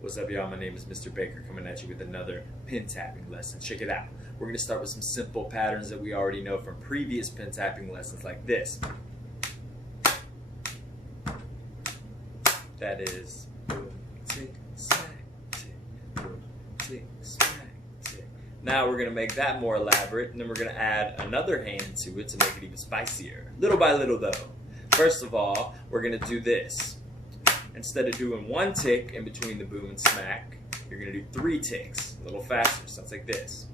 What's up, y'all? My name is Mr. Baker, coming at you with another pin tapping lesson. Check it out. We're going to start with some simple patterns that we already know from previous pin tapping lessons, like this. That is boom, tick, smack, tick, boom, tick, smack, tick. Now we're going to make that more elaborate, and then we're going to add another hand to it to make it even spicier. Little by little, though. First of all, we're going to do this. Instead of doing one tick in between the boom and smack, you're going to do 3 ticks, a little faster. Sounds like this.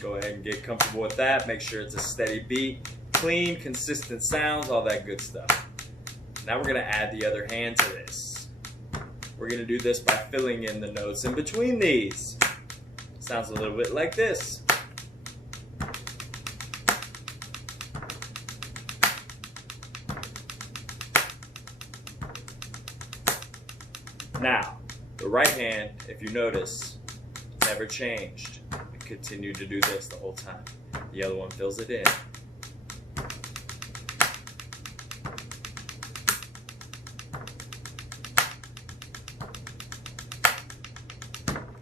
Go ahead and get comfortable with that. Make sure it's a steady beat, clean, consistent sounds, all that good stuff. Now we're going to add the other hand to this. We're going to do this by filling in the notes in between these. Sounds a little bit like this. Now, the right hand, if you notice, never changed. It continued to do this the whole time. The other one fills it in.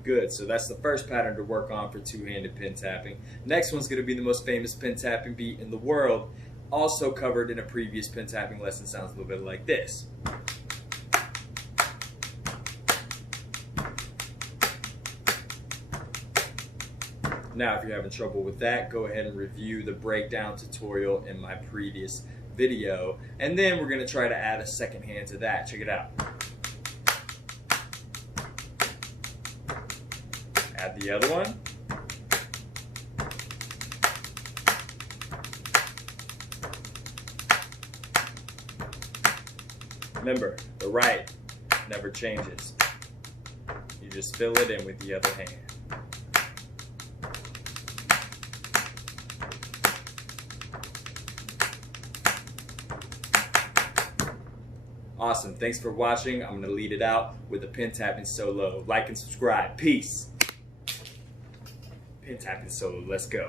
Good, so that's the first pattern to work on for two-handed pin tapping. Next one's going to be the most famous pin tapping beat in the world, also covered in a previous pin tapping lesson. Sounds a little bit like this. Now, if you're having trouble with that, go ahead and review the breakdown tutorial in my previous video. And then we're going to try to add a second hand to that. Check it out. Add the other one. Remember, the right never changes. You just fill it in with the other hand. Awesome. Thanks for watching. I'm going to lead it out with a pin tapping solo. Like and subscribe. Peace. Pin tapping solo. Let's go.